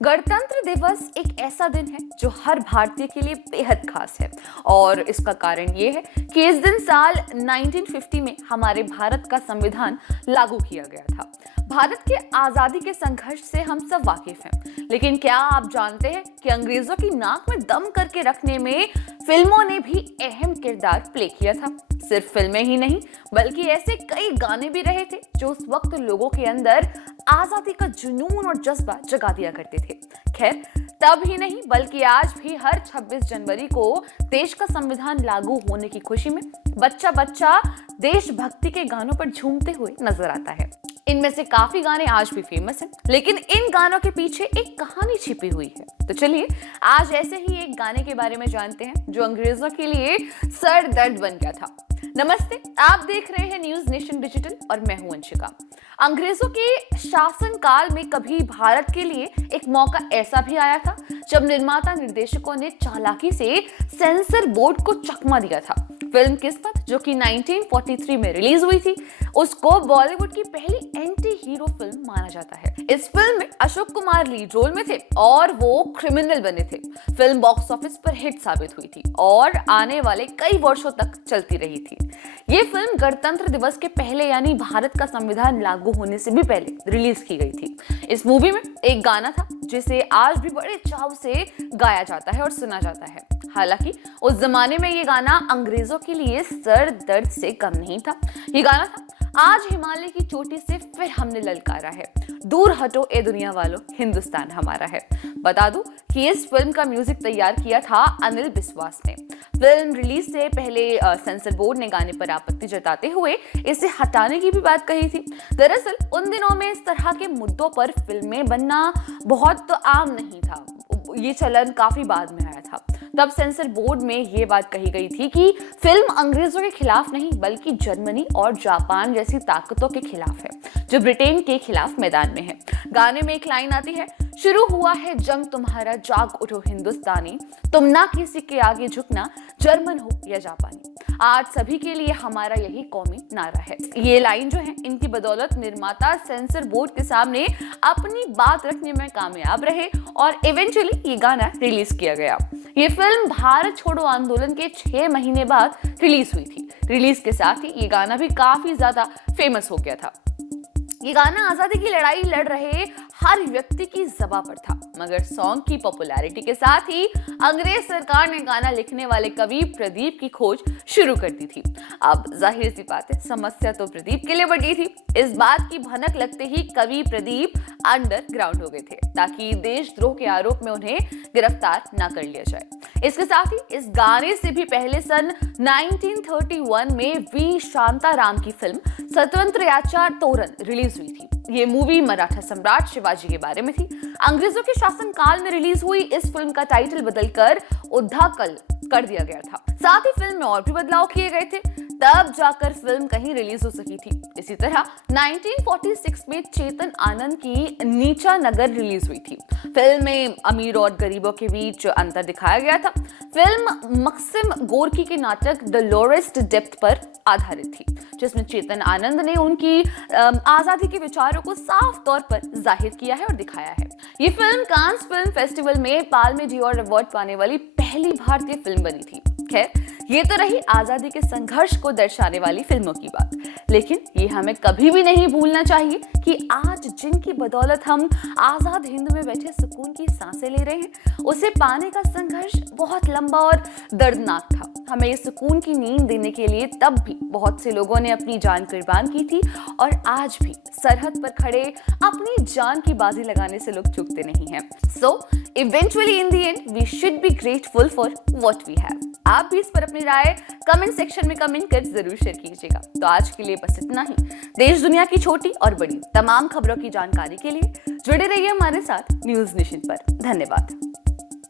गणतंत्र दिवस एक ऐसा दिन है जो हर भारतीय के लिए बेहद खास है और इसका कारण ये है कि इस दिन साल 1950 में हमारे भारत का संविधान लागू किया गया था। भारत के आजादी के संघर्ष से हम सब वाकिफ हैं, लेकिन क्या आप जानते हैं कि अंग्रेजों की नाक में दम करके रखने में फिल्मों ने भी अहम किरदार प्ले किया था। सिर्फ फिल्में ही नहीं बल्कि ऐसे कई गाने भी रहे थे जो उस वक्त लोगों के अंदर आजादी का जुनून और जज्बा जगा दिया करते थे। खैर, तब ही नहीं बल्कि आज भी हर 26 जनवरी को देश का संविधान लागू होने की खुशी में बच्चा बच्चा देशभक्ति के गानों पर झूमते हुए नजर आता है। इनमें से काफी गाने आज भी फेमस हैं, लेकिन इन गानों के पीछे एक कहानी छिपी हुई है। तो चलिए आज ऐसे ही एक गाने के बारे में जानते हैं जो अंग्रेजों के लिए सर दर्द बन गया था। नमस्ते, आप देख रहे हैं न्यूज नेशन डिजिटल और मैं हूं अंशिका। अंग्रेजों के शासन काल में कभी भारत के लिए एक मौका ऐसा भी आया था जब निर्माता निर्देशकों ने चालाकी से सेंसर बोर्ड को चकमा दिया था। फिल्म किस्मत, जो कि 1943 में रिलीज हुई थी, उसको बॉलीवुड की पहली एंटी हीरो फिल्म माना जाता है। इस फिल्म में अशोक कुमार लीड रोल में थे और वो क्रिमिनल बने थे। फिल्म बॉक्स ऑफिस पर हिट साबित हुई थी और आने वाले कई वर्षों तक चलती रही थी। ये फिल्म गणतंत्र दिवस के पहले यानी भारत का संविधान लागू होने से भी पहले रिलीज की गई थी। इस मूवी में एक गाना था जिसे आज भी बड़े चाव से गाया जाता है और सुना जाता है। हालांकि उस जमाने में ये गाना अंग्रेजों के लिए सर दर्द से कम नहीं था। ये गाना था, आज हिमालय की चोटी से फिर हमने ललकारा है, दूर हटो ए दुनिया वालों, हिंदुस्तान हमारा है। बता दूं कि इस फिल्म का म्यूजिक तैयार किया था अनिल बिस्वास ने। फिल्म रिलीज से पहले सेंसर बोर्ड ने गाने पर आपत्ति जताते हुए इसे हटाने की भी बात कही थी। दरअसल उन दिनों में इस तरह के मुद्दों पर फिल्में बनना बहुत आम नहीं था। ये चलन काफी बाद में आया था। तब सेंसर बोर्ड में ये बात कही गई थी कि फिल्म अंग्रेजों के खिलाफ नहीं बल्कि जर्मनी और जापान जैसी ताकतों के खिलाफ है जो ब्रिटेन के खिलाफ मैदान में है। गाने में एक लाइन आती है, शुरू हुआ है जंग तुम्हारा, जाग उठो हिंदुस्तानी, तुम ना किसी के आगे झुकना, जर्मन हो या जापानी, आज सभी के लिए हमारा यही कौमी नारा है। ये लाइन जो है, इनकी बदौलत निर्माता सेंसर बोर्ड के सामने अपनी बात रखने में कामयाब रहे और इवेंचुअली ये गाना रिलीज किया गया। ये फिल्म भारत छोड़ो आंदोलन के 6 महीने बाद रिलीज हुई थी। रिलीज के साथ ही ये गाना भी काफी ज्यादा फेमस हो गया था। ये गाना आजादी की लड़ाई लड़ रहे हर व्यक्ति की ज़बां पर था, मगर सॉन्ग की पॉपुलैरिटी के साथ ही अंग्रेज सरकार ने गाना लिखने वाले कवि प्रदीप की खोज शुरू कर दी थी। अब जाहिर सी बात है, समस्या तो प्रदीप के लिए बढ़ी थी। इस बात की भनक लगते ही कवि प्रदीप अंडरग्राउंड हो गए थे ताकि देशद्रोह के आरोप में उन्हें गिरफ्तार ना कर लिया जाए। इसके साथ ही इस गाने से भी पहले सन 1931 में वी शांताराम की फिल्म स्वतंत्र याचा तोरण रिलीज हुई थी। ये मूवी मराठा सम्राट शिवाजी के बारे में थी। अंग्रेजों के शासन काल में रिलीज हुई इस फिल्म का टाइटल बदलकर उद्धाकल कर दिया गया था। साथ ही फिल्म में और भी बदलाव किए गए थे, तब जाकर फिल्म कहीं रिलीज हो सकी थी। इसी तरह 1946 में चेतन आनंद की नीचा नगर रिलीज हुई थी। फिल्म में अमीर और गरीबों के बीच अंतर दिखाया गया था। फिल्म मक्सिम गोर्की के नाटक द लोरेस्ट डेप्थ पर आधारित थी, जिसमें चेतन आनंद ने उनकी आजादी के विचारों को साफ तौर पर जाहिर किया है और दिखाया है। ये फिल्म कांस फिल्म फेस्टिवल में पाल्मे डियोर अवार्ड पाने वाली पहली भारतीय फिल्म बनी थी। खैर, ये तो रही आजादी के संघर्ष को दर्शाने वाली फिल्मों की बात, लेकिन ये हमें कभी भी नहीं भूलना चाहिए कि आज जिनकी बदौलत हम आजाद हिंद में बैठे सुकून की सांसें ले रहे हैं, उसे पाने का संघर्ष बहुत लंबा और दर्दनाक था। हमें इस सुकून की नींद देने के लिए तब भी बहुत से लोगों ने अपनी जान कुर्बान की थी और आज भी सरहद पर खड़े अपनी जान की बाजी लगाने से लोग चूकते नहीं हैं। So eventually in the end we should be grateful for what we have. आप भी इस पर अपनी राय कमेंट सेक्शन में कमेंट कर जरूर शेयर कीजिएगा। तो आज के लिए बस इतना ही। देश दुनिया की छोटी और बड़ी तमाम खबरों की जानकारी के लिए जुड़े रहिए हमारे साथ न्यूज नेशन पर। धन्यवाद।